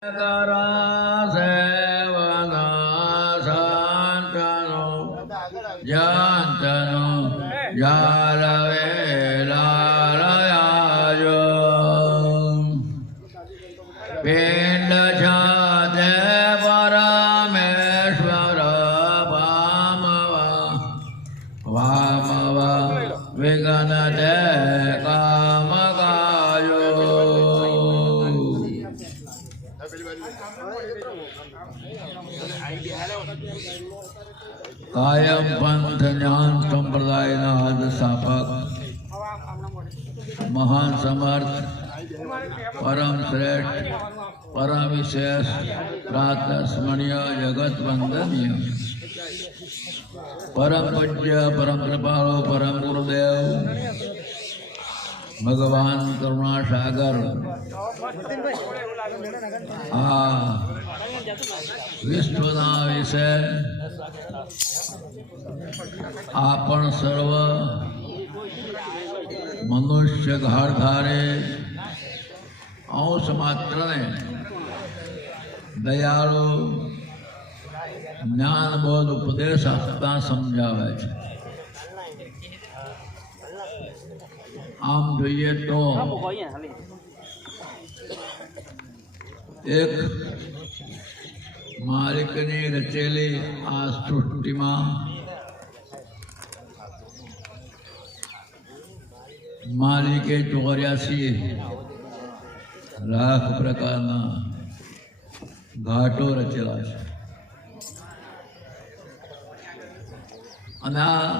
પિંડ છાતે પરમેશ્વર વામવ વિઘ્ન તે કામ કાયમ પંથ જ્ઞાન સંપ્રદાયના આદ સ્થાપક મહાન સમર્થ પરમ શ્રેષ્ઠ પરમ વિશેષ પ્રાતસ્મરણીય જગત વંદનીય પરમ પૂજ્ય પરમ કૃપાળુ પરમ ગુરુદેવ ભગવાન કરુણાસાગર આ વિશ્વના વિશે આપણ સર્વ મનુષ્ય ઘાડધારે અંશ માત્રને દયાળુ જ્ઞાન બોધ ઉપદેશ આપતા સમજાવે છે. આમ જોઈએ તો એક માલિકની રચેલી આ સૃષ્ટિમાં માલિકે 84 લાખ પ્રકારના ઘાટો રચેલા છે અને આ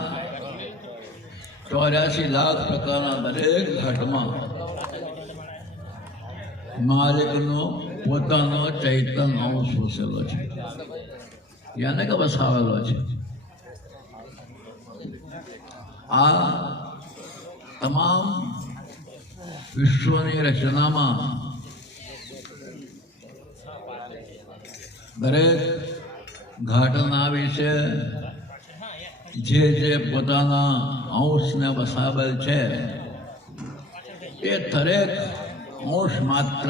84 લાખ પ્રકારના દરેક ઘાટમાં માલિકનો પોતાનો ચૈતન્ય અંશ વસેલો છે, યાને કે વસાવેલો છે. આ તમામ વિશ્વની રચનામાં દરેક ઘાટના વિશે જે પોતાના અંશને વસાવેલ છે એ દરેક અંશ માત્ર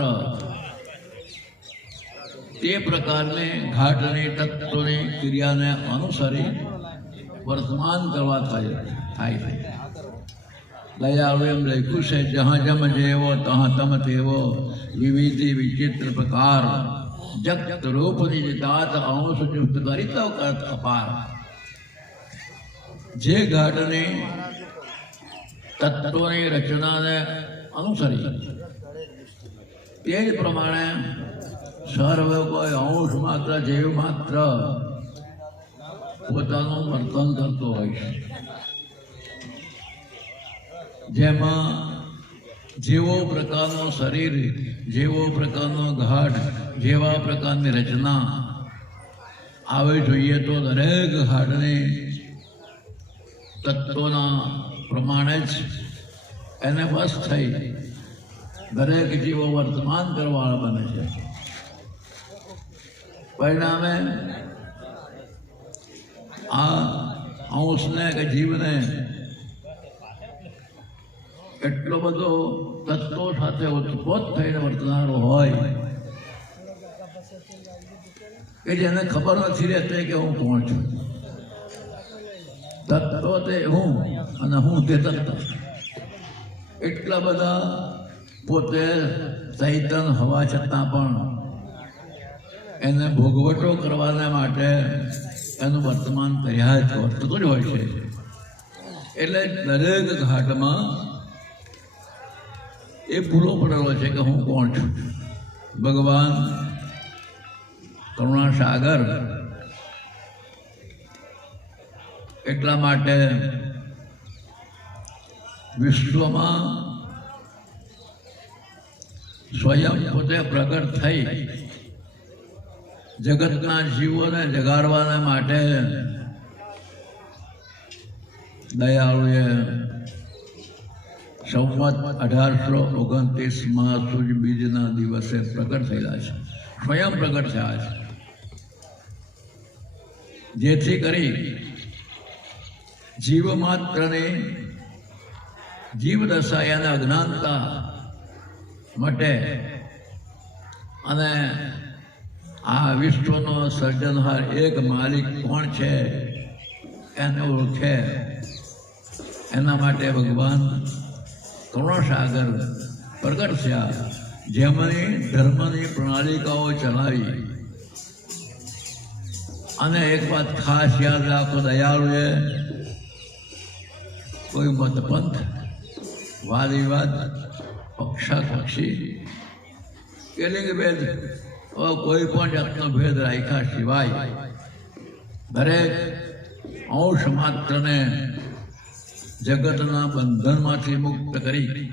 તે પ્રકારની ઘાટની તત્વોની ક્રિયાને અનુસરી વર્તમાન કરવા થાય છે. દયાળુ એમ લખ્યું છે, જहाँ जम જેવો તहाँ તમ તેવો વિવિધિ વિચિત્ર પ્રકાર જગત રૂપ નિજદાત અંશ યુક્ત કરી તો કરત અપાર. જે ઘાટની તત્વોની રચનાને અનુસરી તે જ પ્રમાણે સર્વ કોઈ અંશ માત્ર જીવ માત્ર પોતાનું વર્તન કરતો હોય છે. જેમાં જેવો પ્રકારનો શરીર, જેવો પ્રકારનો ઘાટ, જેવા પ્રકારની રચના આવી જોઈએ તો દરેક ઘાટની તત્વોના પ્રમાણે જ એને વશ થઈ દરેક જીવો વર્તમાન કરવાવાળા બને છે. પરિણામે આ અંશને કે જીવને એટલો બધો તત્વો સાથે ઉત્પોત થઈને વર્તનારો હોય કે જેને ખબર નથી રહેતી કે હું કોણ છું. તત્વો તે હું અને હું તે તત્વ, એટલા બધા પોતે ચૈતન્ય હોવા છતાં પણ એને ભોગવટો કરવાના માટે એનું વર્તમાન કર્યા જ વર્તતું જ હોય છે. એટલે દરેક ઘાટમાં એ પૂરો પડેલો છે કે હું કોણ છું. ભગવાન કરુણાસાગર એટલા માટે વિશ્વમાં સ્વયં પોતે પ્રગટ થઈ જગતના જીવોને જગાડવાના માટે દયાળુએ સંવત 1829 સુજ બીજના દિવસે પ્રગટ થયેલા છે, સ્વયં પ્રગટ થયા છે. જેથી કરી જીવ માત્રને જીવદશા અને અજ્ઞાનતા માટે અને આ વિશ્વનો સર્જનહાર એક માલિક કોણ છે એને ઓળખે એના માટે ભગવાન કરુણાસાગર પ્રગટ થયા, જેમની ધર્મની પ્રણાલિકાઓ ચલાવી. અને એક વાત ખાસ યાદ રાખો, દયાળુએ કોઈ મતપંથ, વાદ વિવાદ, પક્ષાપક્ષી કે લિંગભેદ કોઈ પણ જાતનો ભેદ રાખ્યા સિવાય દરેક અંશ માત્રને જગતના બંધનમાંથી મુક્ત કરી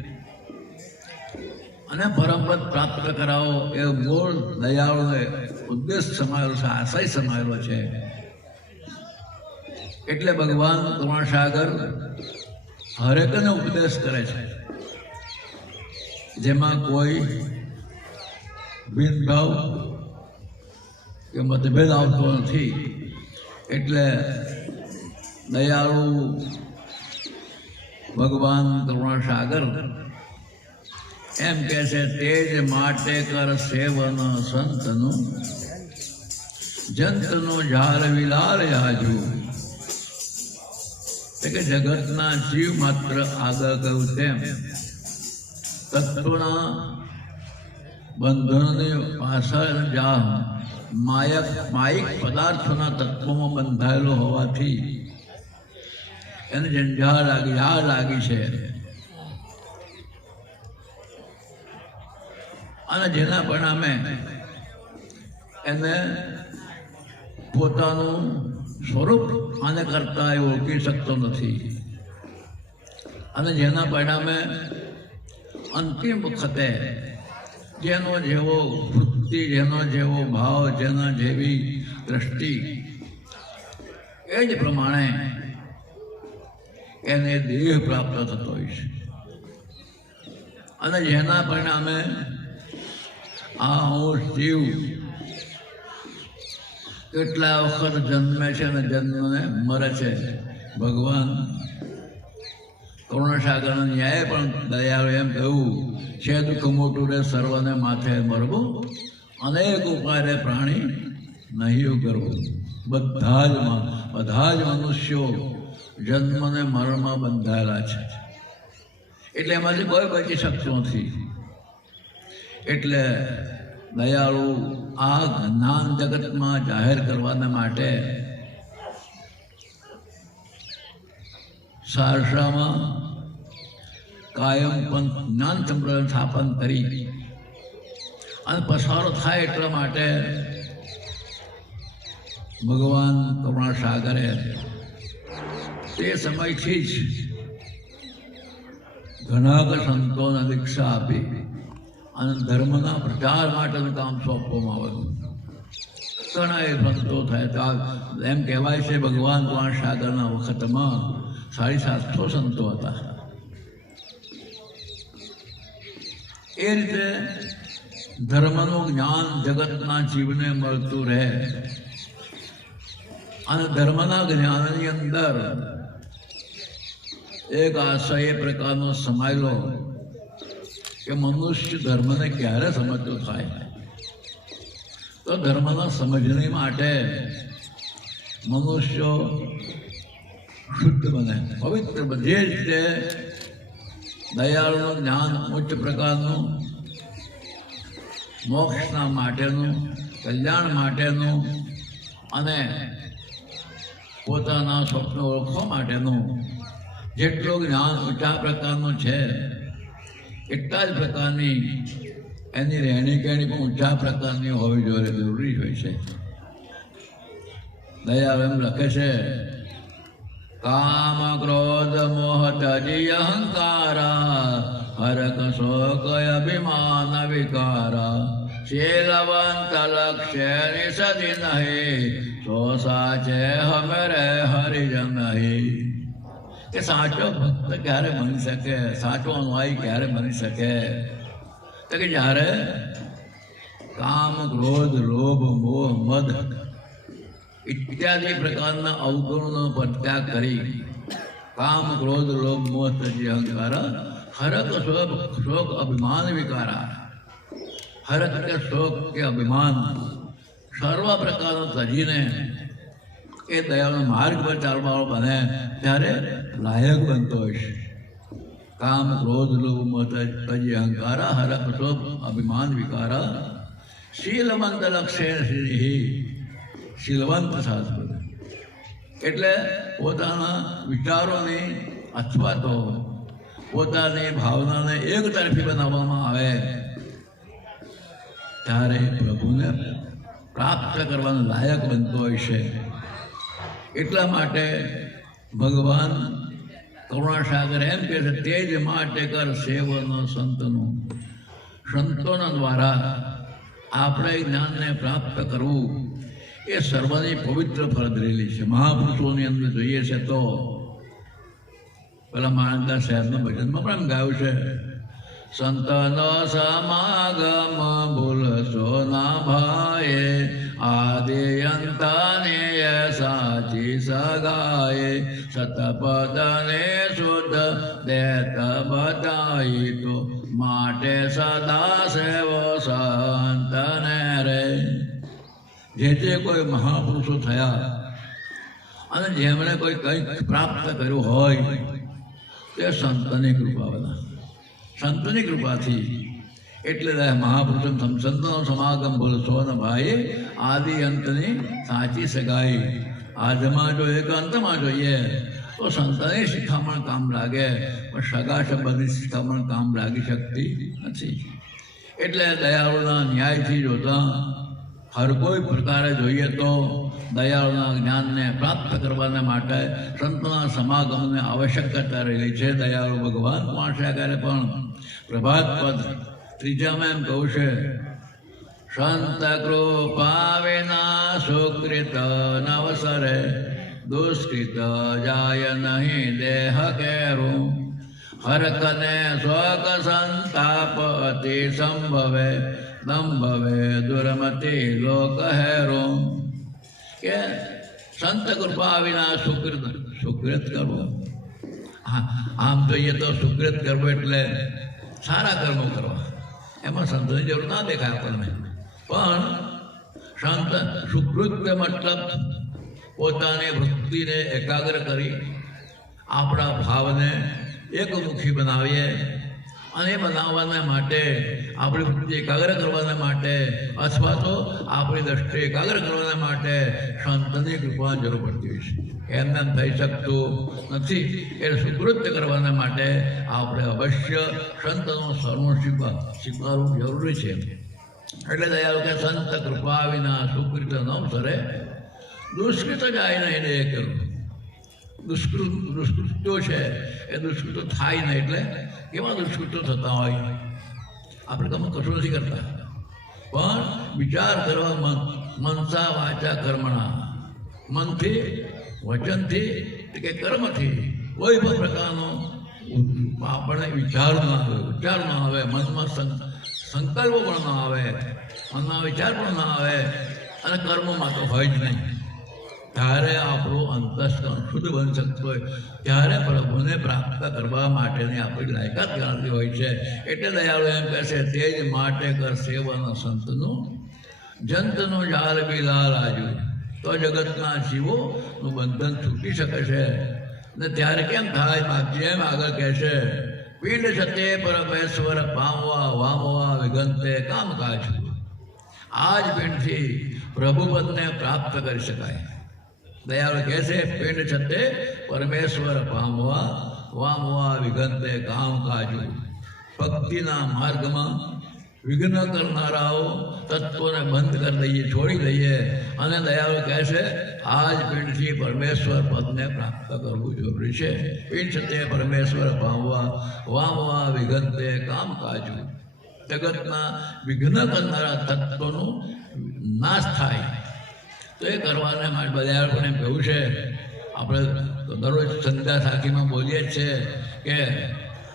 અને પરમપદ પ્રાપ્ત કરાવો એ મૂળ દયાળુએ ઉદ્દેશ સમાયેલો છે, આશય સમાયેલો છે. એટલે ભગવાન કરુણાસાગર હરેકને ઉપદેશ કરે છે, જેમાં કોઈ ભેદભાવ કે મતભેદ આવતો નથી. એટલે દયાળુ ભગવાન કરુણાસાગર એમ કહે છે, તેજ માટે કર સેવન સંતનું, જંતનું ઝાલ વિલાલ આજુ. કે જગતના જીવ માત્ર આગળ કહ્યું તેમ તત્વના બંધનની પાછળ જા માયિક પદાર્થોના તત્વોમાં બંધાયેલો હોવાથી એને ઝંઝાળ લાગી છે. અને જેના પરિણામે એને પોતાનું સ્વરૂપ આને કરતા એ ઓળખી શકતો નથી. અને જેના પરિણામે અંતિમ વખતે જેનો જેવો વૃત્તિ, જેનો જેવો ભાવ, જેના જેવી દ્રષ્ટિ, એ જ પ્રમાણે એને દેહ પ્રાપ્ત થતો હોય છે. અને જેના પરિણામે આ અંશ જીવ કેટલા વખત જન્મે છે અને જન્મને મરે છે. ભગવાન કરુણાસાગરનો ન્યાય પણ દયાળુ એમ કહ્યું છે, દુઃખ મોટું રે સર્વને માથે મરવું, અનેક ઉપાય પ્રાણી નહીં કરવું. બધા જ મનુષ્યો જન્મને મરણમાં બંધાયેલા છે, એટલે એમાંથી કોઈ બચી શકતું નથી. એટલે દયાળુ આ જ્ઞાન જગતમાં જાહેર કરવાના માટે સહર્ષામાં કાયમ પણ જ્ઞાન સંપ્રદાય સ્થાપન કરી અને પસારો થાય એટલા માટે ભગવાન કરુણાસાગરે તે સમયથી જ ઘણા સંતોને દીક્ષા આપી અને ધર્મના પ્રચાર માટેનું કામ સોંપવામાં આવ્યું. ઘણા એ સંતો થયા. એમ કહેવાય છે ભગવાન કરુણાસાગરના વખતમાં 750 સંતો હતા. એ રીતે ધર્મનું જ્ઞાન જગતના જીવને મળતું રહે અને ધર્મના જ્ઞાનની અંદર એક આશય એ પ્રકારનો સમાયેલો કે મનુષ્ય ધર્મને ક્યારે સમજતો થાય. તો ધર્મના સમજણી માટે મનુષ્યો શુદ્ધ બને, પવિત્ર બને. જે રીતે દયાળુનું જ્ઞાન ઉચ્ચ પ્રકારનું, મોક્ષના માટેનું, કલ્યાણ માટેનું અને પોતાના સ્વપ્ન ઓળખવા માટેનું જેટલું જ્ઞાન ઊંચા પ્રકારનું છે, એટલા જ પ્રકારની એની રહેણી કહેણી પણ ઊંચા પ્રકારની હોવી જોઈએ, જરૂરી હોય છે. દયાળ એમ લખે છે, કામ ક્રોધ મોહ ત્યજી અહંકારા, હરક શોક અભિમાન વિકારા, શીલવંત લક્ષ્ય નિષદિ નહીં, સો સાચે હમરે હરિજન નહીં. કે સાચો ભક્ત ક્યારે બની શકે, સાચો અનુયાયી ક્યારે બની શકે? તો કે જ્યારે કામ ક્રોધ લોભ મોહ મદ ઇત્યાદિ પ્રકારના અવગુણનો પરિત્યાગ કરી કામ ક્રોધ લોભ મોહ ત્યજી અહંકાર, હરક શોક અભિમાન વિકારા, હરક કે શોક કે અભિમાન સર્વ પ્રકારનો ત્યજીને એ દયાળુના માર્ગ પર ચાલવાવાળો બને ત્યારે લાયક બનતો હોય છે. કામ ક્રોધ લોભ મત તજી અહંકારા હરક શોક અભિમાન વિકારા શીલવંત લક્ષે શીલવંત શાસ્ત્ર એટલે પોતાના વિચારોની અથવા તો પોતાની ભાવનાને એક તરફી બનાવવામાં આવે ત્યારે પ્રભુને પ્રાપ્ત કરવાનું લાયક બનતો હોય છે. એટલા માટે ભગવાન કરુણાસાગર એમ કહે છે, તે જ માટે કર સેવન સંતનું. સંતોના દ્વારા આપણે જ્ઞાનને પ્રાપ્ત કરવું એ સર્વની પવિત્ર ફરજ રહેલી છે. મહાપુરુષોની અંદર જોઈએ છે તો પેલા માણસના શહેરના ભજનમાં પણ એમ ગાયું છે, સંતનો સમાગમ ભૂલશો ના ભાઈએ, આદિ અંતને સાચી સગાએ, સતપદને શુદ્ધ દેત બતાઈ તો માટે સદા સેવો સંતને રે. જે કોઈ મહાપુરુષો થયા અને જેમણે કોઈ કંઈક પ્રાપ્ત કર્યું હોય તે સંતની કૃપા બધા, સંતની કૃપાથી. એટલે મહાપુરુષો સંતનો સમાગમ ભૂલશો ને ભાઈ, આદિ અંતની સાચી સગાઈ. આજમાં જો એક અંતમાં જોઈએ તો સંતની શિખામણ કામ લાગે, પણ સગા સંબંધની શિખામણ કામ લાગી શકતી નથી. એટલે દયાળુના ન્યાયથી જોતા હર કોઈ પ્રકારે જોઈએ તો દયાળુના જ્ઞાનને પ્રાપ્ત કરવાને માટે સંતના સમાગમને આવશ્યકતા રહેલી છે. દયાળુ ભગવાન પાસે ક્યારે પણ પ્રભાત પદ ત્રીજામાં એમ કહું છે, સંત કૃપા વિના સુકૃત નવસરે, દુષ્કૃત જાય નહીં દેહ કેરું, હરકને સ્વક સંતાપતિ સંભવે, દંભવે દુર્મતિ લોક હેરો. કે સંત કૃપા વિના સુકૃત કરવો. આમ જોઈએ તો સુકૃત કરવો એટલે સારા કર્મો કરવા, એમાં સંતની જરૂર ના દેખાય આપણને. પણ સંત સુકૃત મતલબ પોતાની વૃત્તિને એકાગ્ર કરી આપણા ભાવને એકમુખી બનાવીએ, અને બનાવવાના માટે આપણી વૃત્તિ એકાગ્ર કરવાના માટે અથવા તો આપણી દ્રષ્ટિ એકાગ્ર કરવાના માટે સંતની કૃપા જરૂર પડતી હોય છે. એમને થઈ શકતું નથી. એ સુકૃત કરવાના માટે આપણે અવશ્ય સંતનો શરણો સ્વીકારવું જરૂરી છે. એટલે દયાળુ કે સંત કૃપા વિના સુકૃત ન સરે, દુષ્કૃત જાય નહીં ને એ કરવું. દુષ્કૃત્યો છે એ દુષ્કૃતો થાય નહીં. એટલે કેવા દુષ્કૃત્યો થતા હોય, આપણે તમે કશું નથી કરતા, પણ વિચાર કરવા મનસા વાચા કર્મણા, મનથી વચનથી કે કર્મથી કોઈ પણ પ્રકારનો આપણે વિચાર ના આવે, મનમાં સંકલ્પો પણ ના આવે, મનમાં વિચાર પણ ના આવે, અને કર્મમાં તો હોય જ નહીં. ત્યારે આપણું અંતઃકરણ શુદ્ધ બની શકતું હોય, ત્યારે પ્રભુને પ્રાપ્ત કરવા માટેની આપણી લાયકાત ગણાતી હોય છે. એટલે દયાળુ એમ કહે છે, તે જ માટે કર સેવન સંતનું, જંતનું જાલ બિલાલ આજુ, તો જગતના જીવોનું બંધન છૂટી શકે છે. ને ત્યારે કેમ થાય? જેમ આગળ કહે છે, પિંડ છતે પરમેશ્વર પામવા વામવા વિગંતે કામ કાજ. આ જ પિંડથી પ્રભુપદને પ્રાપ્ત કરી શકાય. દયાળુ કહે છે, પિંડ છતે પરમેશ્વર પામવા વામવા વિગંતે કામ કાજુ. ભક્તિના માર્ગમાં વિઘ્ન કરનારાઓ તત્વોને બંધ કરી દઈએ, છોડી દઈએ, અને દયાળુ કહે છે આ જ પિંડથી પરમેશ્વર પદને પ્રાપ્ત કરવું જરૂરી છે. પિંડ છતે પરમેશ્વર પામવા વામવા વિગંતે કામ કાજુ. જગતના વિઘ્ન કરનારા તત્વોનો નાશ થાય તો એ કરવાને માટે બધા પણ એમ કહ્યું છે. આપણે દરરોજ સંધ્યા સાખીમાં બોલીએ જ છે કે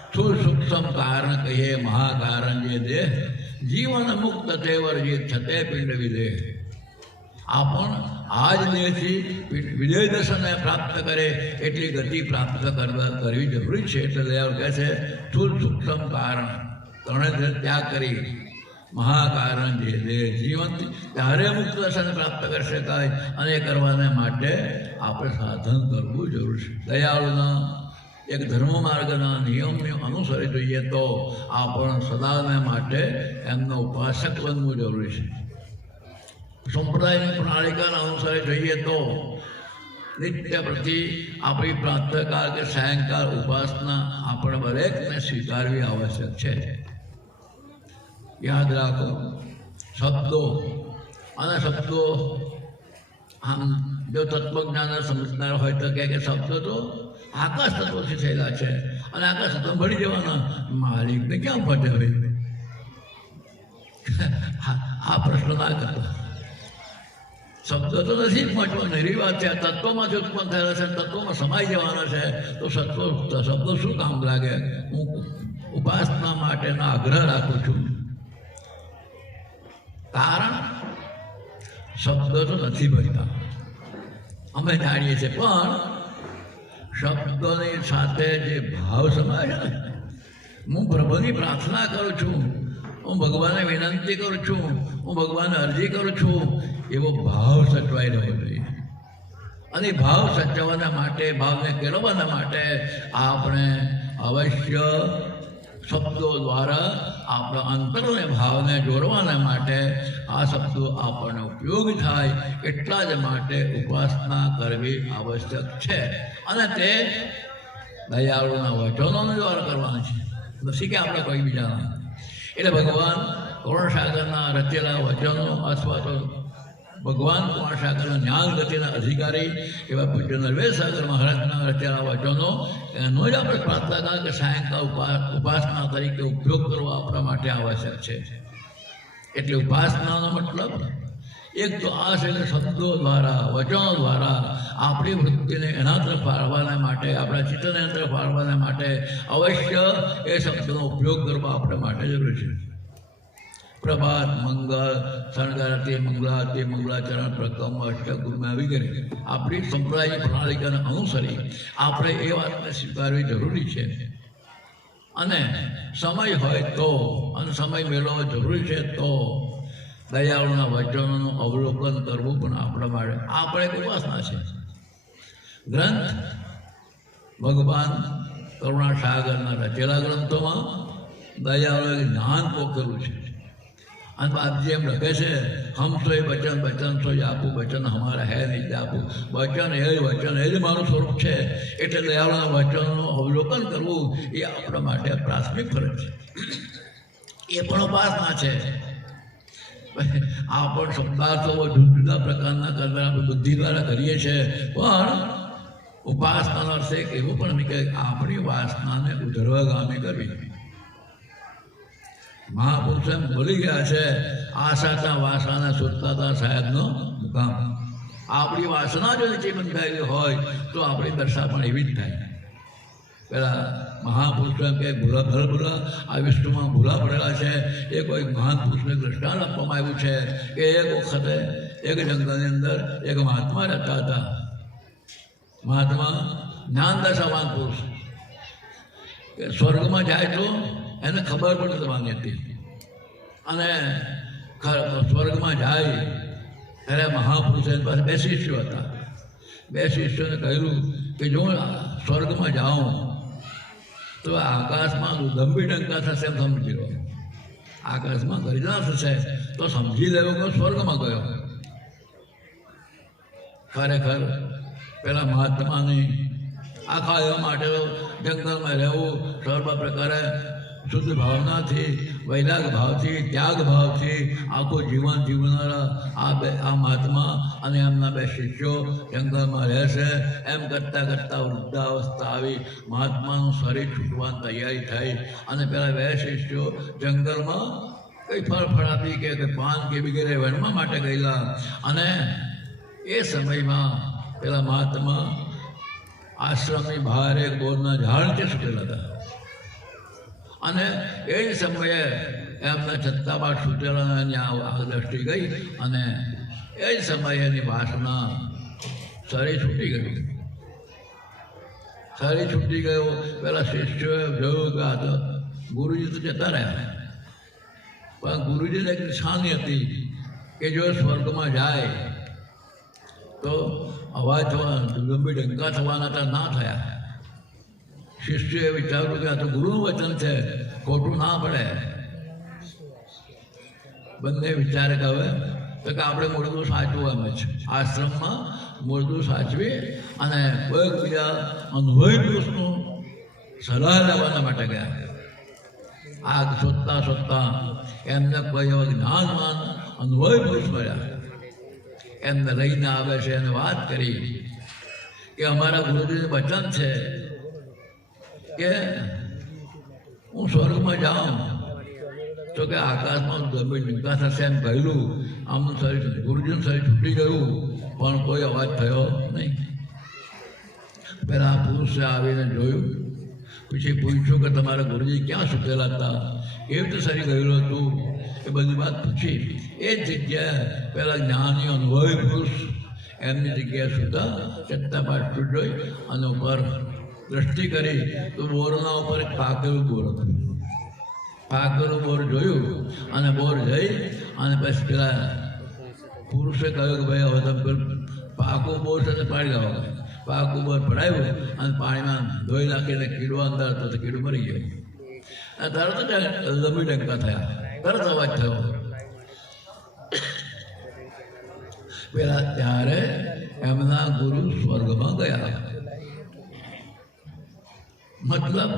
સ્થૂળ સૂક્ષ્મ કારણ કહીએ મહાકારણ જે દેહ, જીવન મુક્ત તેવર જે છતે પિંડ વિદેહ. આ પણ આ જ દેહથી વિદેહ દર્શનને પ્રાપ્ત કરે એટલી ગતિ પ્રાપ્ત કરવી જરૂરી છે. એટલે દયાળ કહે છે સ્થૂળ સૂક્ષ્મ કારણ ત્રણે ત્યાગ કરી મહાકારણ જે દેહ જીવંત ત્યારે મુક્ત દર્શન પ્રાપ્ત કરી શકાય અને એ કરવાને માટે આપણે સાધન કરવું જરૂર છે. દયાળુના એક ધર્મ માર્ગના નિયમને અનુસરી જોઈએ તો આપણે સદાને માટે એમનો ઉપાસક બનવું જરૂરી છે. સંપ્રદાયની પ્રણાલિકાને અનુસરી જોઈએ તો નિત્ય પ્રતિ આપણી પ્રાતઃકાળ કે સાયંકાળ ઉપાસના આપણે દરેકને સ્વીકારવી આવશ્યક છે. યાદ રાખો, શબ્દો અને શબ્દો આમ જો તત્વજ્ઞાન સમજનાર હોય તો કે શબ્દો તો આકાશ તત્વથી થયેલા છે અને આકાશ તત્વ ભળી જવાના, માલિકને ક્યાં ફટે હોય? આ પ્રશ્ન ના કરતા. શબ્દો તો નથી જ મહત્વ, નરી વાત છે. તત્વમાંથી ઉત્પન્ન થયેલા છે, તત્વમાં સમાઈ જવાના છે, તો શબ્દો શું કામ લાગે? હું ઉપાસના માટેનો આગ્રહ રાખું છું. કારણ શબ્દો તો નથી ભરતા, અમે જાણીએ છીએ, પણ શબ્દોની સાથે જે ભાવ સમાય છે, હું પ્રભુની પ્રાર્થના કરું છું, હું ભગવાનને વિનંતી કરું છું, હું ભગવાનને અરજી કરું છું, એવો ભાવ સચવાઈ રહ્યો જોઈએ. અને ભાવ સચવવાના માટે, ભાવને કેળવવાના માટે આપણે અવશ્ય શબ્દો દ્વારા આપણા અંતરને ભાવને જોડવાના માટે આ શબ્દો આપણને ઉપયોગી થાય એટલા જ માટે ઉપાસના કરવી આવશ્યક છે. અને તે દયાળુના વચનો દ્વારા કરવાના છે, નથી કે આપણે કોઈ બીજાના. એટલે ભગવાન કરુણાસાગરના રચેલા વચનો અથવા તો ભગવાન કરુણાસાગરના જ્ઞાન ગતિના અધિકારી એવા પૂજ્ય નરવેશ સાગર મહારાજના રચેલા વચનો એનો જ આપણે પ્રાર્થના કે સાયંકાળ ઉપાસના તરીકે ઉપયોગ કરવો આપણા માટે આવશ્યક છે. એટલે ઉપાસનાનો મતલબ એક તો આ છે કે શબ્દો દ્વારા, વચનો દ્વારા આપણી વૃત્તિને એના તરફ વાળવાના માટે, આપણા ચિત્તને એના તરફ વાળવાના માટે અવશ્ય એ શબ્દનો ઉપયોગ કરવો આપણા માટે જરૂરી છે. પ્રભાત, મંગળ, શણગારતી, મંગળારતી, મંગળાચરણ, પ્રકમ, અષ્ટગુરુમાં વગેરે આપણી સંપ્રદાયની પ્રણાલિકાને અનુસરી આપણે એ વાતને સ્વીકારવી જરૂરી છે. અને સમય હોય તો, અને સમય મેળવવો જરૂરી છે તો દયાળુના વચનોનું અવલોકન કરવું પણ આપણા માટે આપણે એક ઉપાસના છે. ગ્રંથ ભગવાન કરુણાસાગરના રચેલા ગ્રંથોમાં દયાળુએ જ્ઞાન પોખેલું છે. અને બાદ જેમ લખે છે, હમ તો એ વચન, વચન તો જ આપું, વચન હમારા હે નહીં જ આપું, વચન એ જ મારું સ્વરૂપ છે. એટલે દયાળુના વચનોનું અવલોકન કરવું એ આપણા માટે પ્રાથમિક ફરજ છે. એ પણ ઉપાસના છે. આ પણ શબ્દાર્થો જુદા જુદા પ્રકારના કરવા આપણે બુદ્ધિ દ્વારા કરીએ છીએ, પણ ઉપાસનાનો અર્થ એક એવું પણ કે આપણી વાસનાને ઉધર્વગામી કરવી. મહાપુરુષ એમ બોલી ગયા છે, આશાતા વાસના સુરતાતા સાહેબનો મુકામ. આપણી વાસના જો નીચે બંધાયેલી હોય તો આપણી દશા પણ એવી જ થાય. પેલા મહાપુરુષ એમ કે ભૂલા આ વિશ્વમાં ભૂલા પડેલા છે. એ કોઈ મહાન પુરુષને દ્રષ્ટાંત આપવામાં આવ્યું છે કે એક વખતે એક જંગલની અંદર એક મહાત્મા રહેતા હતા. મહાત્મા જ્ઞાનદશાવાન પુરુષ, કે સ્વર્ગમાં જાય તો એને ખબર પણ થવાની હતી. અને સ્વર્ગમાં જાય ત્યારે મહાપુરુષ એની પાસે 2 શિષ્યો હતા. 2 શિષ્યોને કહ્યું કે જો સ્વર્ગમાં જાઉં તો આકાશમાં દંભી ડંકા થશે એમ સમજી લો. આકાશમાં ગર્જના થશે તો સમજી લેવું કે સ્વર્ગમાં ગયો. ખરેખર પેલા મહાત્માની આખા એવા માટે જંગલમાં રહેવું, સર્વ પ્રકારે શુદ્ધ ભાવનાથી, વૈરાગ ભાવથી, ત્યાગ ભાવથી આખું જીવન જીવનારા આ મહાત્મા અને એમના 2 શિષ્યો જંગલમાં રહેશે. એમ કરતાં કરતાં વૃદ્ધાવસ્થા આવી, મહાત્માનું શરીર છૂટવાની તૈયારી થઈ અને પેલા 2 શિષ્યો જંગલમાં કંઈ ફળફળાદી કે પાન કે વગેરે વણવા માટે ગયેલા. અને એ સમયમાં પેલા મહાત્મા આશ્રમની બહાર એક બોરના ઝાડ નીચે સૂટેલા હતા. અને એ જ સમયે એમના છત્તામાં સૂટેલા દ્રષ્ટિ ગઈ અને એ જ સમયે એની વાસના શરીર છૂટી ગયું. શરીર છૂટી ગયું. પેલા શિષ્યોએ જોયું કે આ તો ગુરુજી તો જતા રહ્યા. પણ ગુરુજીને એક નિશાની હતી કે જો સ્વર્ગમાં જાય તો અવાજ થવાના, ગંભીર ડંકા થવાના તો ના થયા. શિષ્યોએ વિચાર્યું કે આ તો ગુરુનું વચન છે, ખોટું ના પડે. બંને વિચારે કે હવે તો કે આપણે મૂળનું સાચવું એમ જ આશ્રમમાં મૂળનું સાચવી અને કોઈક બીજા અનુભવી પુરુષનું સલાહ લેવાના માટે ગયા. આગ શોધતા શોધતા એમને કોઈ એવા જ્ઞાનવાન અનુભવી પુરુષ મળ્યા. એમને લઈને આવે છે અને વાત કરી કે અમારા ગુરુજીનું વચન છે કે હું સ્વર્ગમાં જાઉં તો કે આકાશમાં ગમે નિકાસ થશે એમ કહેલું. આમનું શરીર ગુરુજીનું શરીર છૂટી ગયું પણ કોઈ અવાજ થયો નહીં. પેલા પુરુષે આવીને જોયું, પછી પૂછ્યું કે તમારા ગુરુજી ક્યાં સૂતેલા હતા, કેવી રીતે શરીર ગયેલું હતું, એ બધી વાત પૂછી. એ જ જગ્યાએ પેલા જ્ઞાની અનુભવી પુરુષ એમની જગ્યાએ સૂતા ચત્તાપાટ જોઈ અને ઉપર દ્રષ્ટિ કરી તો બોરના ઉપર એક પાકેલું બોર હતું. પાકેલું બોર જોયું અને બોર જઈ અને પછી પેલા પુરુષે કહ્યું કે ભાઈ હવે તમે પાકું બોર સાથે પાડી લાવો. પાકું બોર પડાવ્યું અને પાણીમાં ધોઈ નાખીને કીડો અંદર હતો તો કીડું મરી ગયું. અને તરત જ લંબી ડંકા થયા, તરત અવાજ થયો. પેલા ત્યારે એમના ગુરુ સ્વર્ગમાં ગયા. મતલબ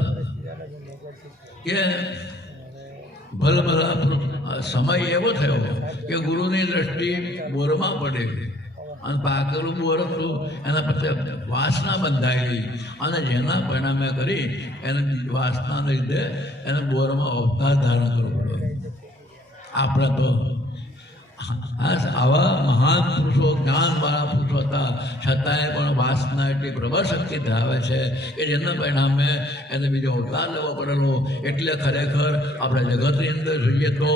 કે ભલભલા સમય એવો થયો કે ગુરુની દ્રષ્ટિ બોરમાં પડે અને પાકેલું બોર હતું એના પછી વાસના બંધાયેલી અને જેના પરિણામે કરી એને વાસનાને લીધે એને બોરમાં અવતાર ધારણ કરવો પડ્યો. આપણે તો આવા મહાન પુરુષો, જ્ઞાનવાળા પુરુષો હતા, છતાંય પણ વાસના એટલી પ્રબળ શક્તિ ધરાવે છે કે જેના પરિણામે એને બીજો અવતાર લેવો પડેલો. એટલે ખરેખર આપણે જગતની અંદર જોઈએ તો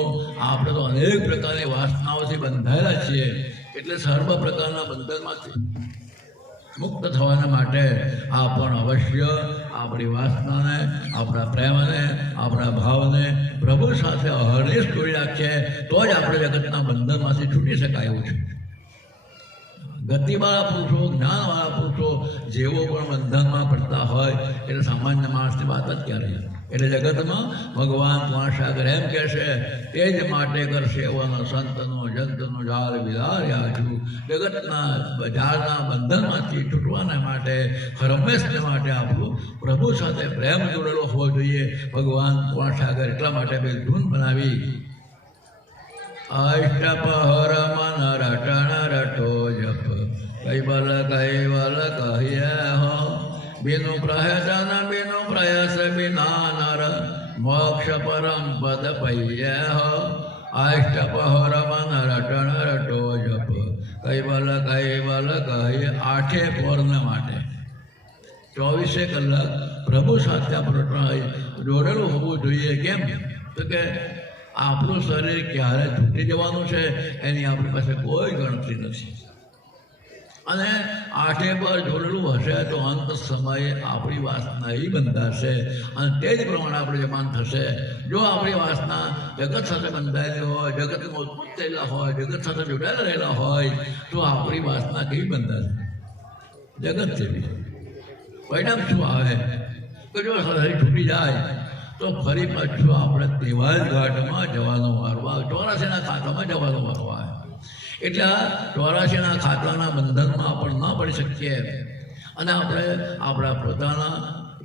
આપણે તો અનેક પ્રકારની વાસનાઓથી બંધાયેલા છીએ. એટલે સર્વ પ્રકારના બંધનમાંથી મુક્ત થવાના માટે આપણ અવશ્ય આપણી વાસનાને, આપણા પ્રેમને, આપણા ભાવને પ્રભુ સાથે અહર્નિશ જોડી રાખીએ તો જ આપણે જગતના બંધનમાંથી છૂટી શકાય એવું છે. ગતિવાળા પુરુષો, જ્ઞાનવાળા પુરુષો જેવો પણ બંધનમાં પડતા હોય એટલે સામાન્ય માણસની વાત જ ક્યારે. એટલે જગતમાં ભગવાન કુંવરસાગર એમ કહેશે, તે જ માટે કરશે એવાનો સંતનો જંતનો જાળ વિલાર્યા છું. જગતના જાળના બંધનમાંથી છૂટવાના માટે, હંમેશને માટે આપણું પ્રભુ સાથે પ્રેમ જોડેલો હોવો જોઈએ. ભગવાન કુંવરસાગર એટલા માટે બે ધૂન બનાવી. અષ્ટપહર મન રટણ રટો જપ કૈવલ કૈવલ કહ્ય હો બિનુ પ્રયતન બિનુ પ્રયસ બિના નર મોક્ષ પરમ પદ પૈય હો. અષ્ટપહર મન રટણ રટો જપ કૈવલ કૈવલ કહ્ય. આઠે પહોરના માટે 24 કલાક પ્રભુ સાથે આપણે જોડેલું હોવું જોઈએ. કેમ તો કે આપણું શરીર ક્યારે છૂટી જવાનું છે એની આપણી પાસે કોઈ ગણતરી નથી. અને આઠે પર જોડેલું હશે તો અંત સમયે આપણી વાસના એ બંધાશે અને તે જ પ્રમાણે આપણે જમાન થશે. જો આપણી વાસના જગત સાથે બંધાયેલી હોય, જગતમાં ઉત્પન્ન થયેલા હોય, જગત સાથે જોડાયેલા રહેલા હોય તો આપણી વાસના કેવી બંધાશે? જગત જેવી. પરિણામ શું આવે કે જો શરીર છૂટી જાય તો ફરી પાછું આપણે તેવા જ ઘાટમાં જવાનો વારો આવે, 84ના ખાતામાં જવાનો વારો આવે. એટલે આ 84ના ખાતાના બંધનમાં આપણે ન પડી શકીએ અને આપણે આપણા પોતાના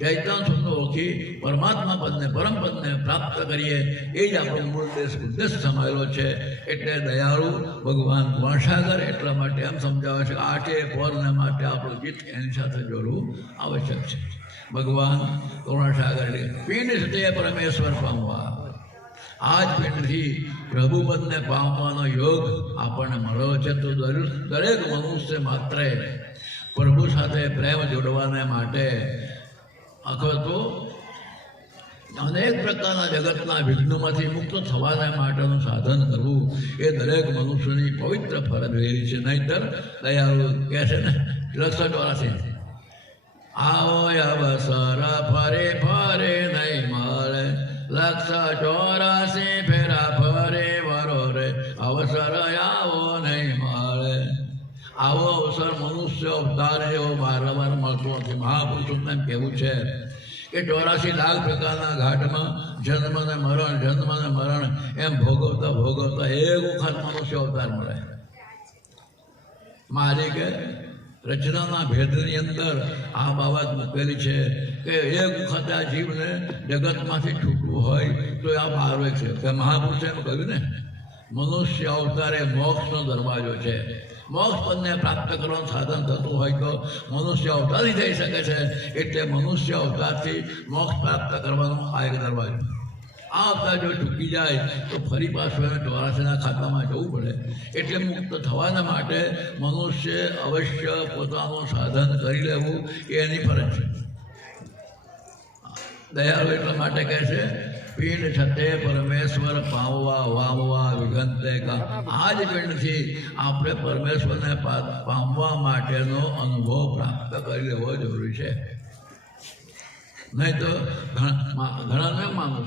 ચૈતન્ય સુખને ઓળખી પરમાત્મા પદને, પરમ પદને પ્રાપ્ત કરીએ. એ જ આપણો મૂળ ઉદ્દેશ સમાયેલો છે. એટલે દયાળુ ભગવાન કુંવરસાગર એટલા માટે એમ સમજાવે છે કે આઠે પહોરને માટે આપણું જીત એની સાથે જોડવું આવશ્યક છે. ભગવાન કુંવરસાગર પિંડ તે પરમેશ્વર પામવા, આ જ પિંડથી પ્રભુપદને પામવાનો યોગ આપણને મળ્યો છે. તો દરેક મનુષ્ય માત્ર પ્રભુ સાથે પ્રેમ જોડવાને માટે અથવા તો અનેક પ્રકારના જગતના વિઘ્નોમાંથી મુક્ત થવાના માટેનું સાધન કરવું એ દરેક મનુષ્યની પવિત્ર ફરજ રહેલી છે. નહીંતર દયાળુ કહે છે ને 184 આવો અવસર ફરે ફરે નહીં મળે, 184 ફેરા ફરે અવસર આવો નહીં મળે. આવો અવસર મનુષ્ય અવતાર એવો વારંવાર મળતો નથી. મહાપુરુષોને એમ કહેવું છે કે 84 લાખ પ્રકારના ઘાટમાં જન્મ ને મરણ એમ ભોગવતા એક વખત મનુષ્ય અવતાર મળે. માલિકે રચનાના ભેદની અંદર આ બાબત મૂકેલી છે કે એક વખત આ જીવને જગતમાંથી છૂટવું હોય તો આ બારો છે કે મહાપુરુષે એમ કહ્યું ને, મનુષ્ય અવતાર એ મોક્ષનો દરવાજો છે. મોક્ષ પદને પ્રાપ્ત કરવાનું સાધન થતું હોય તો મનુષ્ય અવતારથી થઈ શકે છે. એટલે મનુષ્ય અવતારથી મોક્ષ પ્રાપ્ત કરવાનો આ એક દરવાજો. આ અવતાર જો ચૂકી જાય તો ફરી પાછું એને 84ના ખાતામાં જવું પડે. એટલે મુક્ત થવાના માટે મનુષ્ય અવશ્ય પોતાનું સાધન કરી લેવું એ એની ફરજ છે. દયાળુ એટલા માટે કહે છે, પિંડ છતે પરમેશ્વર પામવા વામવા વિઘંતે કા. આ જ પિંડથી આપણે પરમેશ્વરને પામવા માટેનો અનુભવ પ્રાપ્ત કરી લેવો જરૂરી છે. નહીં તો ઘણાને માનું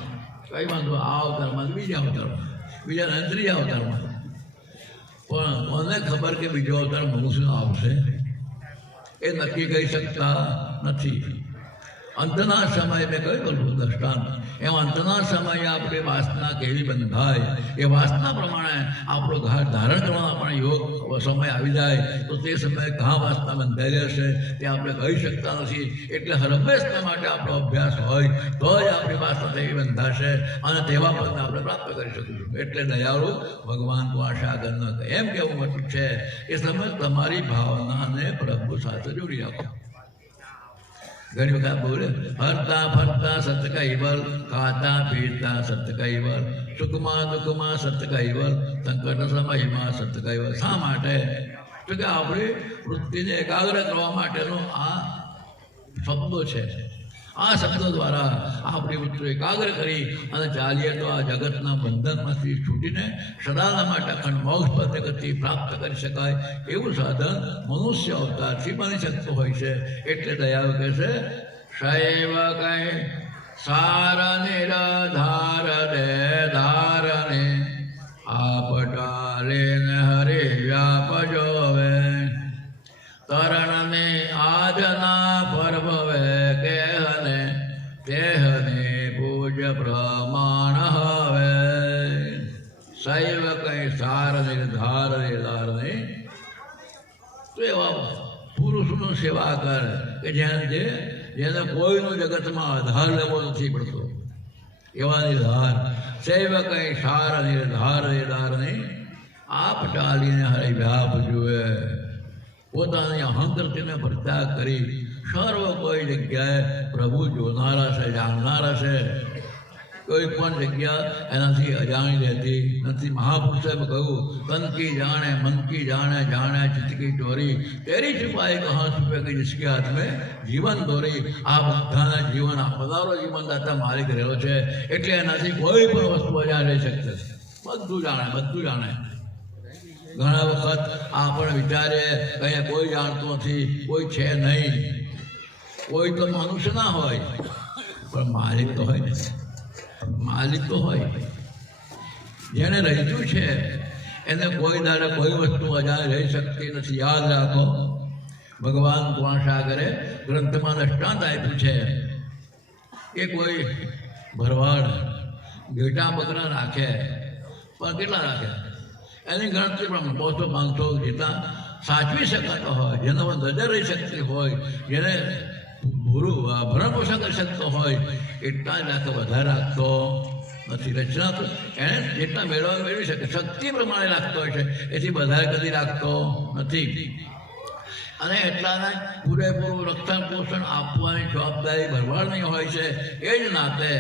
કઈ વાંધો આ અવતારમાં બીજા અવતારમાં, બીજા ત્રીજા અવતારમાં. પણ મને ખબર કે બીજો અવતાર મનુષ્યનો આવશે એ નક્કી કરી શકતા નથી. અંતના સમયે મેં કહ્યું દ્રષ્ટાંત એમ અંતના સમયે આપણી વાસના કેવી બંધાય એ વાસના પ્રમાણે આપણો ઘાટ ધારણ કરવાનો પણ યોગ સમય આવી જાય તો તે સમયે ઘા વાસના બંધાયેલી હશે તે આપણે કહી શકતા નથી. એટલે હંમેશા માટે આપણો અભ્યાસ હોય તો જ આપણી વાસના તેવી બંધાશે અને તેવા પદને આપણે પ્રાપ્ત કરી શકીશું. એટલે દયાળુ ભગવાન કો આશા કર ન એમ કહેવું મતું છે એ સમય તમારી ભાવનાને પ્રભુ સાથે જોડી રાખો. ઘણી વખત બોલે હરતા ફરતા સત્ય કૈવલ, ખાતા પીતા સત્ય કૈવલ, સુખમાં દુઃખમાં સત્ય કૈવલ, સંકટ સમયમાં સત્ય કૈવલ. શા માટે? તો કે આપણી વૃત્તિને એકાગ્ર કરવા માટેનો આ શબ્દો છે. આ શબ્દો દ્વારા આપણી વૃત્તિ એકાગ્ર કરી અને ચાલીએ તો આ જગતના બંધનમાંથી છૂટીને સદાના માટે અખંડ મોક્ષ પદને ગતિ પ્રાપ્ત કરી શકાય એવું સાધન મનુષ્ય અવતારથી બની શકતું હોય છે. એટલે દયાળુ કહે છે, શૈવ કઈ સાર નિરધાર દે ધારને આપટાલે ને હરે વ્યાપ જોવે તરણને આજના પરભવે કેહને દેહને પૂજ્ય પ્રમાણ હવે. શૈવ કઈ સાર નિર્ધાર નિર્ધારને તો એવા પુરુષનો સેવા કર કે જેને કોઈનો જગતમાં આધાર લેવો નથી પડતો એવા નિર્ધાર. શૈવ કઈ સાર નિર્ધાર નિર્ધારને આપ ટાલીને હરે વ્યાપ જુએ. પોતાની અહંકૃતિને પરિત્યાગ કરી સર્વ કોઈ જગ્યાએ પ્રભુ જોનારા છે, જાણનારા છે. કોઈ પણ જગ્યા એનાથી અજાણી રહેતી નથી. મહાપુરુષે કહ્યું, તન કી જાણે મન કી જાણે જાણે ચિત્ત કી ચોરી તેરી છુપાઈ કહા છુપે કે જિસકે હાથ મેં જીવન દોરી. આ બધાના જીવન આ પધારો જીવનદાતા માલિક રહ્યો છે. એટલે એનાથી કોઈ પણ વસ્તુ અજાણ રહી શકતી નથી. બધું જાણે. ઘણા વખત આપણે વિચારીએ કે કોઈ જાણતું નથી, કોઈ છે નહીં. કોઈ તો મનુષ્ય ના હોય પણ માલિક તો હોય ને. માલિક તો હોય. જેને રચ્યું છે એને કોઈ દાડે કોઈ વસ્તુ અજાણ રહી શકતી નથી. યાદ રાખો, ભગવાન કુવાસાગરે ગ્રંથમાં દ્રષ્ટાંત આપ્યું છે કે કોઈ ભરવાડ ઘેટા બકરા રાખે પણ કેટલા રાખે એની ગણતરી પણ 200-500 જેટલા સાચવી શકાતો હોય, જેનામાં નજર રહી શકતી હોય, જેને ભરણ પોષણ કરી શકતો હોય એટલા જ રાખે, વધારે રાખતો નથી. રચના તો એને જેટલા મેળવી શકે શક્તિ પ્રમાણે રાખતો હોય છે, એથી વધારે કદી રાખતો નથી. અને એટલાના પૂરેપૂરું રક્ષણ પોષણ આપવાની જવાબદારી ભરવાડની હોય છે. એ જ નાતે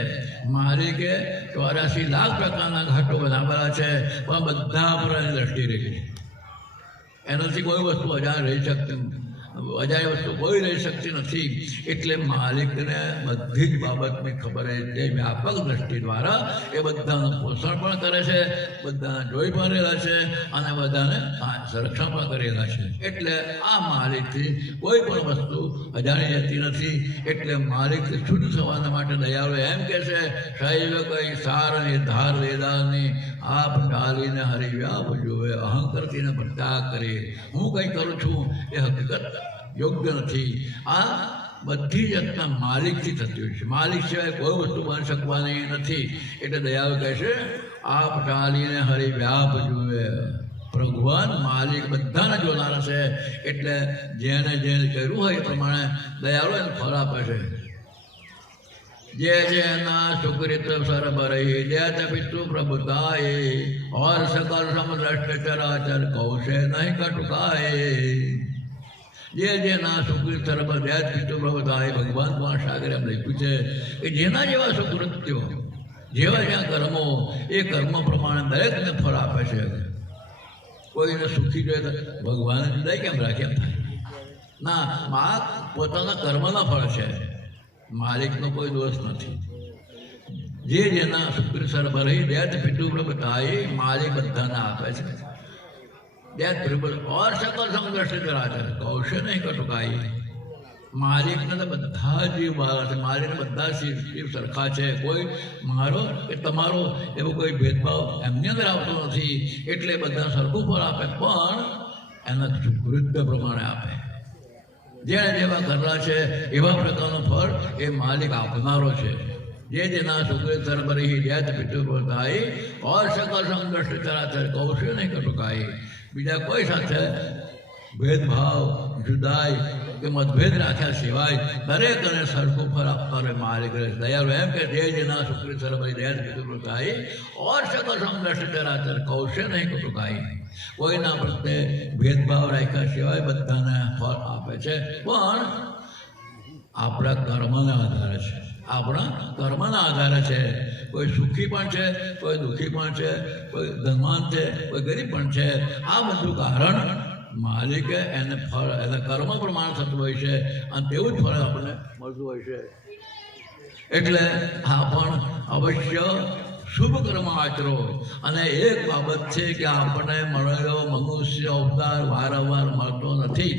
માલિકે 84 લાખ પ્રકારના ઘાટો બનાવેલા છે, પણ બધા પર એની દ્રષ્ટિ રહી છે. એનાથી કોઈ વસ્તુ અજાણ રહી શકતી અજાણી વસ્તુ કોઈ રહી શકતી નથી. એટલે માલિકને બધી જ બાબતની ખબર છે. વ્યાપક દ્રષ્ટિ દ્વારા એ બધાનું પોષણ પણ કરે છે, બધાને જોઈ પણ રહેલા છે અને બધાને સંરક્ષણ પણ કરેલા છે. એટલે આ માલિકથી કોઈ પણ વસ્તુ અજાણી જતી નથી. એટલે માલિક શુદ્ધ થવાના માટે દયાળુ એમ કે છે, શૈલ કઈ સાર ને ધાર વેદાની આપ ડાલીને હરિવ્યાપ જોવે, અહંકારથીને પ્રત્યાગ કરે. હું કંઈ કરું છું એ હકીકત યોગ્ય નથી. આ બધી જાતના માલિકથી થતી હોય છે. માલિક સિવાય કોઈ વસ્તુ બની શકવાની નથી. એટલે દયાળુ કહે છે, આપ ડાલીને હરિવ્યાપ જોવે. ભગવાન માલિક બધાને જોનારા છે. એટલે જેને જેને કર્યું હોય એ પ્રમાણે દયાળુ એને ફળ આપે છે. જે જેના સુકૃત સરબરહી દેત પિતૃ પ્રભુતાએ और सकल समद्रष्ट चराचर कौशे नहीं कटुकाए. જે જેના સુકૃત સરબ દેત પિતૃ પ્રભુતાએ ભગવાન કુમાર સાગરે એમ લખ્યું છે કે જેના જેવા સુકૃત્યો, જેવા જ્યાં કર્મો, એ કર્મ પ્રમાણે દરેકને ફળ આપે છે. કોઈને સુખી જોઈએ તો ભગવાન જુદાઈ કેમ રાખે? એમ થાય ના, મા પોતાના કર્મના ફળ છે, માલિકનો કોઈ દોષ નથી. જે જેના શુક્ર સરભરહી દેત પિતૃ પ્રભુતાએ માલિક બધાને આપે છે. દેત પ્રભુ ઓર સકલ સમદ્રષ્ટ ચરાચર કૌશે નહીં કટુકાઈ. માલિકને તો બધા જીવ વાળા છે. માલિકને બધા જીવ સરખા છે. કોઈ મારો કે તમારો એવો કોઈ ભેદભાવ એમની અંદર આવતો નથી. એટલે બધા સરખું ફળ આપે, પણ એના સુકૃત્ય પ્રમાણે આપે. જેને જેવા કરેલા છે એવા પ્રકારનું ફળ એ માલિક આપનારો છે. જે જેના સુકૃત સરબરહી દેત પિતૃ પ્રભુતાએ ઓર સકલ સમદ્રષ્ટ ચરાચર કૌશે નહીં કટુકાઈ. બીજા કોઈ સાથે ભેદભાવ, જુદાઈ કે મતભેદ રાખ્યા સિવાય દરેકને સરખું ફળ આપનારો માલિક રહે. દયાળુ એમ કે જે જેના સુકૃત સરબરહી દેત પિતૃ પ્રભુતાએ ઓર સકલ સમદ્રષ્ટ ચરાચર કૌશે નહીં કટુકાઈ. કોઈના પ્રત્યે ભેદભાવ રાખ્યા સિવાય બધાને ફળ આપે છે, પણ આપણા કર્મના આધારે છે. આપણા કર્મના આધારે છે. કોઈ સુખી પણ છે, કોઈ દુઃખી પણ છે, કોઈ ધનવાન છે, કોઈ ગરીબ પણ છે. આ બધું કારણ માલિકે એને ફળ એને કર્મ પ્રમાણે થતું હોય છે અને તેવું જ ફળ આપણને મળતું હોય છે. એટલે આ પણ અવશ્ય શુભ કર્મ આચરો. અને એક બાબત છે કે આપણને મળેલો મનુષ્ય અવતાર વારંવાર મળતો નથી.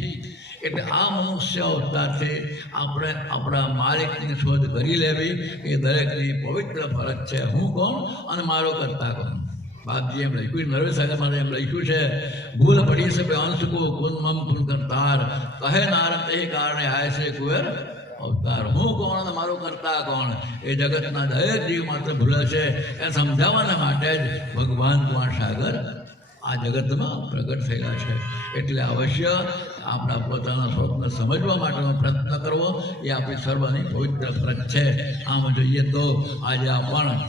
એટલે આ મનુષ્ય અવતારથી આપણે આપણા માલિકની શોધ કરી લેવી એ દરેકની પવિત્ર ફરજ છે. હું કોણ અને મારો કરતા કોણ? બાપજી એમ લખ્યું, નરેશ સાહેબ મારે એમ લખ્યું છે, ભૂલ પડી શકે અંશ કો કુનમમ કુન કરતાર કહે નારદ એ કારણે આય છે કુવેર અવતાર. હું કોણ અને મારો કરતા કોણ એ જગતના દરેક જીવ માત્ર ભૂલે છે. એ સમજાવવાના માટે જ ભગવાન કુમાર સાગર આ જગતમાં પ્રગટ થયેલા છે. એટલે અવશ્ય આપણા પોતાના સ્વપ્ન સમજવા માટેનો પ્રયત્ન કરવો એ આપણી સર્વની પવિત્ર ફરજ છે. આમ જોઈએ તો આજે પણ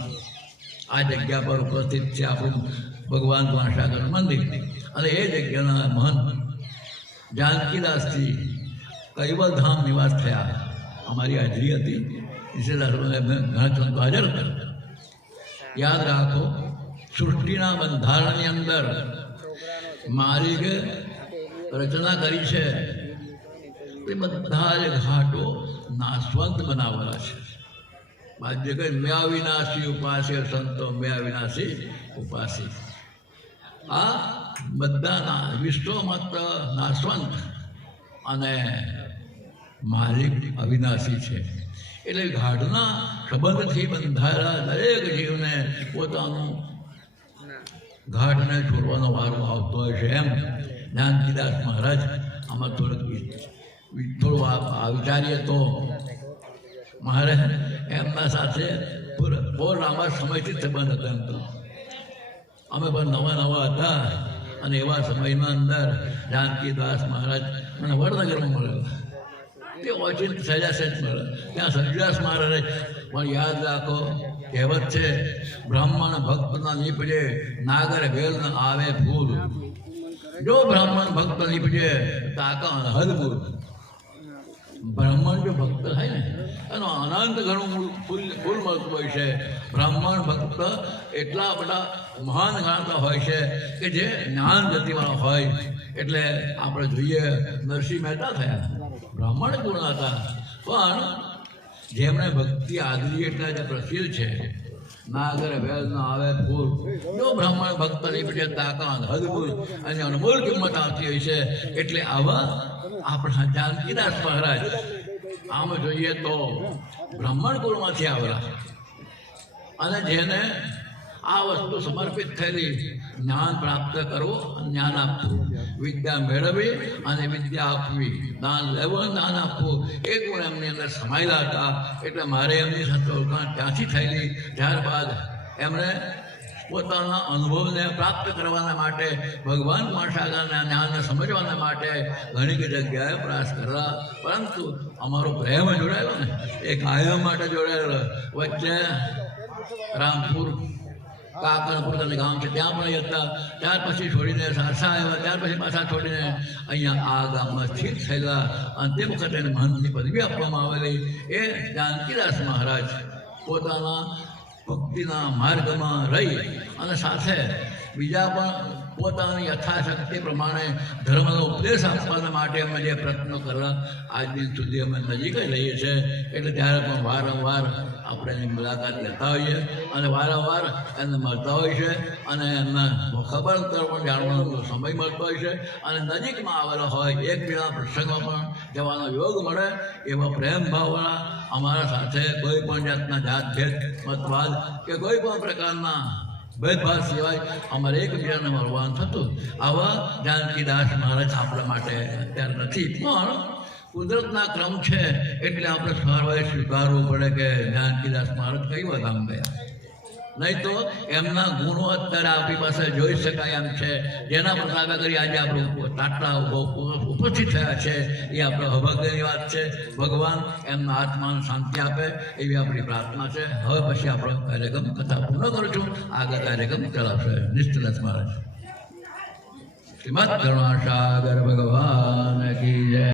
આ જગ્યા પર ઉપસ્થિત છે આપણું ભગવાન કુમાર સાગર મંદિર. અને એ જગ્યાના મહંત જાનકીદાસજી કૈવલધામ નિવાસ થયા. અમારી હાજરી હતી, ઘણા સંતો હાજર હતા. યાદ રાખો, સૃષ્ટિના બંધારણની અંદર માલિકે રચના કરી છે તે બધા જ ઘાટો નાશવંત બનાવેલા છે. બાજુ કઈ મેં વિનાશી ઉપાસે સંતો મેં વિનાશી ઉપાસી. આ બધા વિશ્વ માત્ર નાશવંત અને માલિક અવિનાશી છે. એટલે ઘાટના સંબંધથી બંધાયેલા દરેક જીવને પોતાનું ઘાટને છોડવાનો વારો આવતો હોય છે. એમ જાનકીદાસ મહારાજ આમાં થોડું વિચારીએ તો મારે એમના સાથે બહુ લાંબા સમયથી સંબંધ હતા. એમ તો અમે પણ નવા નવા હતા અને એવા સમયના અંદર જાનકીદાસ મહારાજ મને વડનગરમાં મળેલા. તે ઓચિંત સહેજા સહેજ મળે ત્યાં સજ્જાસ મહારાજ. પણ યાદ રાખો, કહેવત છે, બ્રાહ્મણ ભક્તના નીપજે નાગર વેલ ન આવે ફૂલ. જો બ્રાહ્મણ ભક્ત નીપજે તાકા હદમૂળ. બ્રાહ્મણ જો ભક્ત થાય ને એનો અનંત ઘણું ફૂલ મળતું હોય છે. બ્રાહ્મણ ભક્ત એટલા બધા મહાન ગણાતા હોય છે કે જે જ્ઞાન ગતિવાળો હોય. એટલે આપણે જોઈએ નરસિંહ મહેતા થયા, બ્રાહ્મણ ગુણ હતા, પણ જેમણે ભક્તિ આદરી એટલા જે પ્રસિદ્ધ છે, ના કરે વેલ ના આવે ફૂલ, જો બ્રાહ્મણ ભક્તની પછી તાકાત અદભુત અને અનમોલ કિંમત આવતી હોય છે. એટલે આવા આપણા જાનકીદાસ મહારાજ આમ જોઈએ તો બ્રાહ્મણ કુળમાંથી આવેલા, અને જેને આ વસ્તુ સમર્પિત થયેલી જ્ઞાન પ્રાપ્ત કરવું, જ્ઞાન આપવું, વિદ્યા મેળવવી અને વિદ્યા આપવી, દાન લેવું, દાન આપવું, એ ગુણ એમની અંદર સમાયેલા હતા. એટલે મારે એમની સાથે ઓળખાણ ત્યાંથી થયેલી. ત્યારબાદ એમણે પોતાના અનુભવને પ્રાપ્ત કરવાના માટે, ભગવાન માશાના જ્ઞાનને સમજવાના માટે ઘણી જગ્યાએ પ્રયાસ કરેલા. પરંતુ અમારો પ્રેમ જોડાયેલો ને એ કાયમ માટે જોડાયેલો. વચ્ચે રામપુર કાકણપુર ગામ છે, ત્યાં પણ હતા. ત્યાર પછી છોડીને સારસા આવ્યા, ત્યાર પછી પાછા છોડીને અહીંયા આ ગામમાં સ્થિત થયેલા. અને તે વખતે એને મહંતની પદવી આપવામાં આવેલી. એ જાનકીદાસ મહારાજ પોતાના ભક્તિના માર્ગમાં રહી અને સાથે બીજા પણ પોતાની યથાશક્તિ પ્રમાણે ધર્મનો ઉપદેશ આપવાના માટે અમે જે પ્રયત્નો કરવા આજ દિન સુધી અમે નજીક જ રહીએ છીએ. એટલે ત્યારે પણ વારંવાર આપણે એની મુલાકાત લેતા હોઈએ અને વારંવાર એને મળતા હોય છે, અને એમના ખબર અંતર પણ જાણવાનો સમય મળતો હોય છે, અને નજીકમાં આવેલા હોય એકબીજા પ્રસંગમાં પણ જવાનો યોગ મળે. એવા પ્રેમ ભાવવાળા અમારા સાથે કોઈ પણ જાતના જાતભેદ, મતવાદ કે કોઈ પણ પ્રકારના ભેદભાવ સિવાય અમારે એકબીજાને મળવાનું થતું. આવા જાનકીદાસ મહારાજ આપણા માટે અત્યારે નથી, પણ કુદરતના ક્રમ છે એટલે આપણે સર્વે સ્વીકારવું પડે કે જાનકીદાસ મહારાજ કઈ વાત આમ ગયા. નહીં તો એમના ગુણો અત્યારે આપણી પાસે જોઈ શકાય એમ છે, જેના પ્રતાપે કરી આજે આપણે આટલા ઉપસ્થિત થયા છે. એ આપણે સૌભાગ્યની વાત છે. ભગવાન એમના આત્માને શાંતિ આપે એવી આપણી પ્રાર્થના છે. હવે પછી આપણો કાર્યક્રમ કથા પૂર્ણ કરું છું. આગળ કાર્યક્રમ ચલાવશે નિષ્ઠાદાસ મહારાજ. શ્રીમદ કરુણાસાગર ભગવાન કી જય.